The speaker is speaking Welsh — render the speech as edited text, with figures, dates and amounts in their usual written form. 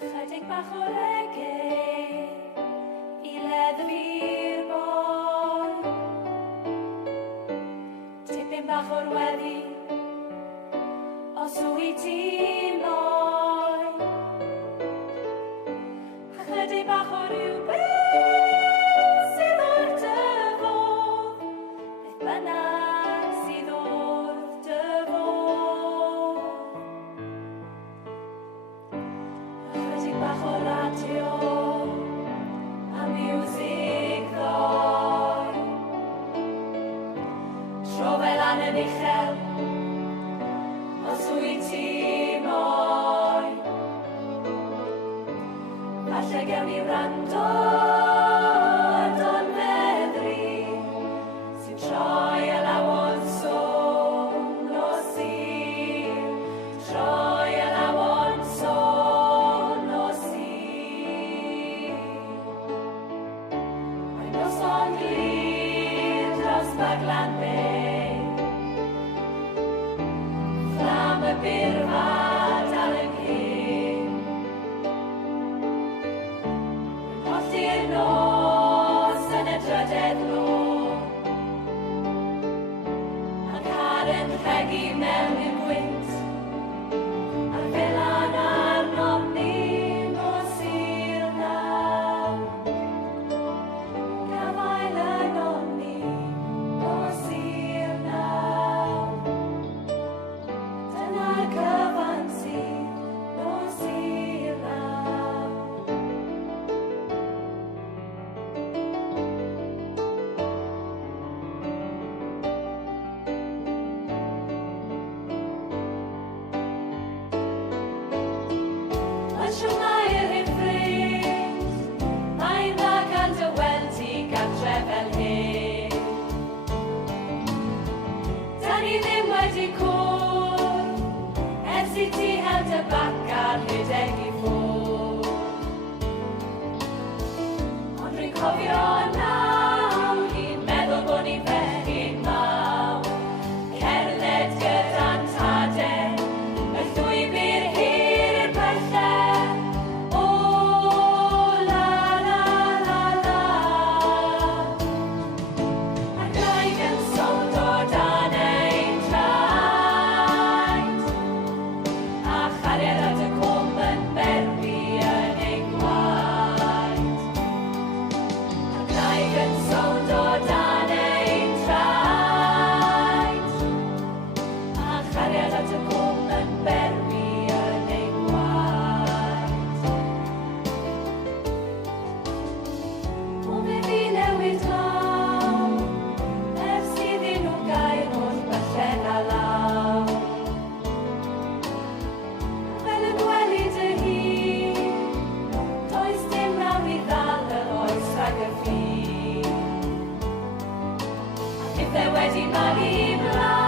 Ychydig bach o reggae I leddfu'r boi Tipyn bach o'r weddi Os wyt ti'n moi Ychydig bach o rhywbeth sydd o'r dyfod Beth bynnag sydd o'r dyfod Ychydig bach o radio a miwsig ddoe Tro fel an yn uchel Os wyt ti moi Falle gewn ni wrando Don meddri Sy'n troi y lawon sôn o sir Troi y lawon sôn o sir Mae'n noson glir dros baglan bay Flam y byrfa dal yn hyn Colli'r nos yn y drydedd lôn A'n car yn rhegu mewn i'r gwynt A'r felan arnom ni nos i'r naw Cafael yn onni nos i'r naw Dyna'r cyfansi nos i'r naw Yn siwmau'r hyfryd Mae'n dda cael dy weld ti gartre fel hyn Da ni ddim wedi cwrdd Ers I ti held y bac ar rhedeg I ffwrdd Ond rwy'n cofio nawr I'n meddwl bod ni'n fechyn mawr Cerdded gyda'n tadau Y llwy byr hir i'r pyllau O la la la la A'r graig yn sownd o dan ein traed A chariad at y cwm yn berwi yn ein gwaed A'r graig yn sownd o dan ein traed A chariad at y cwm yn berwi yn ein gwaed O fe fi newid law Ers iddyn nhw gael o'r byllen a law Fel y gwely dy hun Does dim rawn I ddal yr oes rhag y ffin A bydd e wedi magu I blaw